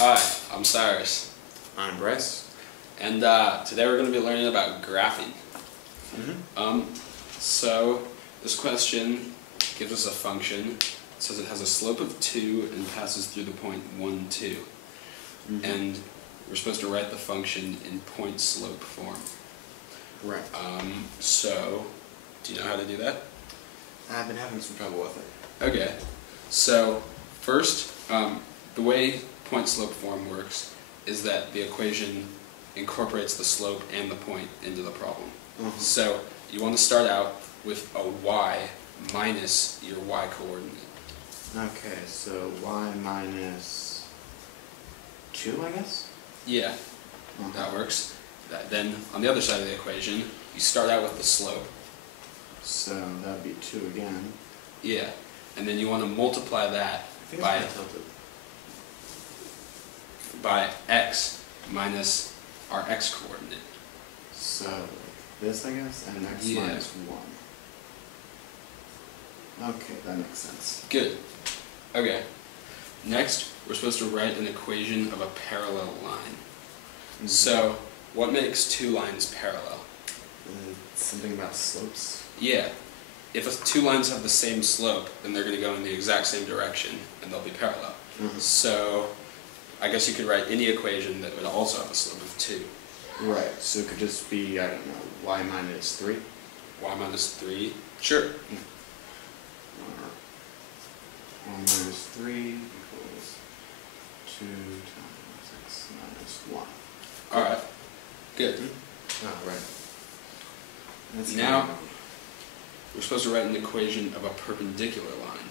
Hi, I'm Cyrus, I'm Bryce. and today we're going to be learning about graphing. So this question gives us a function. It says it has a slope of 2 and passes through the point 1, 2. And we're supposed to write the function in point-slope form. Right. So, do you know how to do that? I've been having some trouble with it. Okay, so first, the way point-slope form works is that the equation incorporates the slope and the point into the problem. So you want to start out with a y minus your y coordinate. Okay, so y minus 2, I guess? Yeah, that works. Then on the other side of the equation, you start out with the slope. So that would be 2 again. Yeah, and then you want to multiply that by x minus our x coordinate. So this, I guess, and x minus 1. Okay, that makes sense. Good. Okay. Next, we're supposed to write an equation of a parallel line. So, what makes two lines parallel? Something about slopes? Yeah. If two lines have the same slope, then they're going to go in the exact same direction, and they'll be parallel. So, I guess you could write any equation that would also have a slope of 2. Right, so it could just be, I don't know, y minus 3? Y minus 3? Sure. Y minus 3 equals 2 times x minus 1. Alright. Good. Oh, right. That's now, we're supposed to write an equation of a perpendicular line.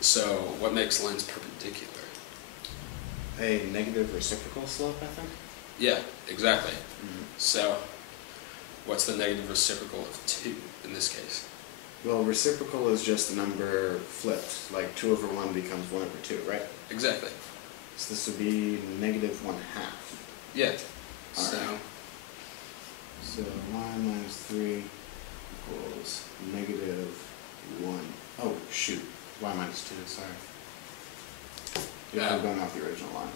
So, what makes lines perpendicular? A negative reciprocal slope, I think? Yeah, exactly. So, what's the negative reciprocal of 2 in this case? Well, reciprocal is just the number flipped, like 2 over 1 becomes 1 over 2, right? Exactly. So this would be negative 1/2. Yeah. So y minus 3 equals negative 1. Oh, shoot. Y minus 2, sorry. Yeah, I'm going off the original line.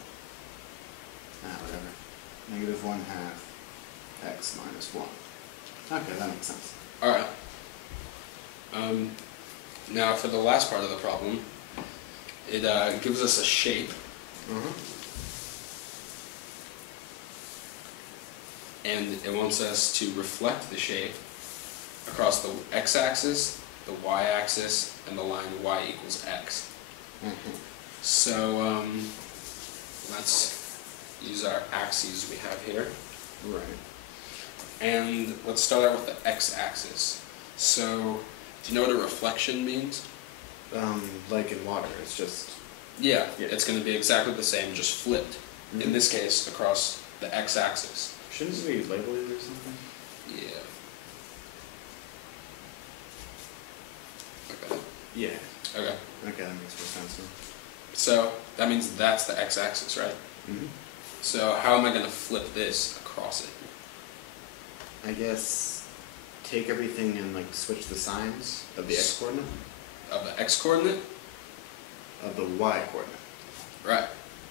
Whatever. Negative 1/2 x minus 1. Okay, that makes sense. Alright. Now for the last part of the problem, it gives us a shape. And it wants us to reflect the shape across the x-axis, the y-axis, and the line y equals x. So, let's use our axes we have here. Right. And let's start out with the x-axis. So, do you know what a reflection means? Like in water, it's just... Yeah, it's going to be exactly the same, just flipped. In this case, across the x-axis. Shouldn't we label it or something? Yeah. Okay. Yeah. Okay. Okay, that makes more sense. So, that means that's the x-axis, right? So, how am I going to flip this across it? I guess take everything and like switch the signs of the x-coordinate? Of the x-coordinate? Of the y-coordinate. Right.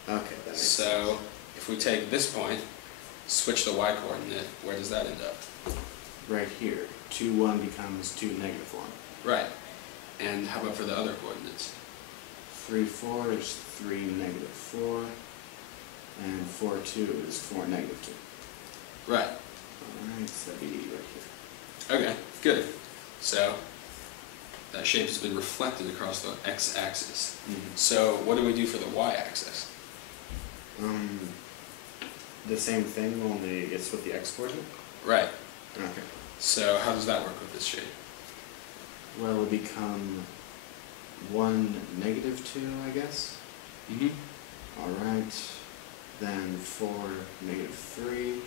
Okay, that makes sense. So, if we take this point, switch the y-coordinate, where does that end up? Right here. 2, 1 becomes 2, negative 1. Right. And how about for the other coordinates? 3, 4 is 3, negative 4. And 4, 2 is 4, negative 2. Right. Alright, so that'd be right here. Okay, good. So, that shape has been reflected across the x-axis. So, what do we do for the y-axis? The same thing, only it's with the x-coordinate? Right. Okay. So, how does that work with this shape? Well, it would become 1, negative 2, I guess? Alright. Then 4, negative 3.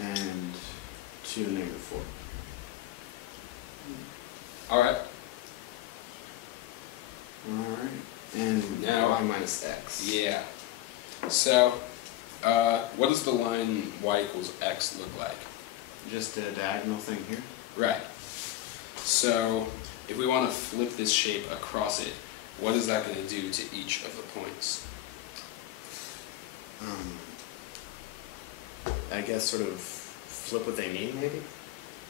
And 2, negative 4. Alright. Alright. And now y minus x. Yeah. So, what does the line y equals x look like? Just a diagonal thing here? Right. So, if we want to flip this shape across it, what is that going to do to each of the points? I guess sort of flip what they mean, maybe?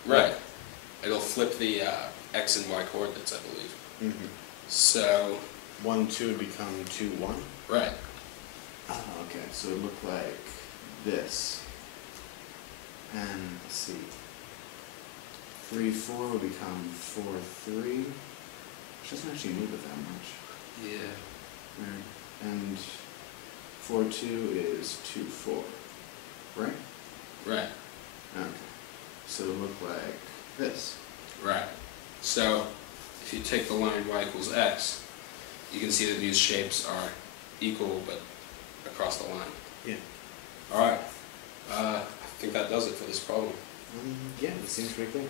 Right. It'll flip the x and y coordinates, I believe. Mm-hmm. So 1, 2 would become 2, 1? right. Oh, okay, so it looked like this. And, let's see, 3, 4 will become 4, 3, which doesn't actually move it that much. Yeah. Right. And 4, 2 is 2, 4, right? Right. Okay, so it looked like this. Right. So if you take the line y equals x, you can see that these shapes are equal but across the line. Yeah. Alright. I think that does it for this problem. Yeah, it seems pretty clear.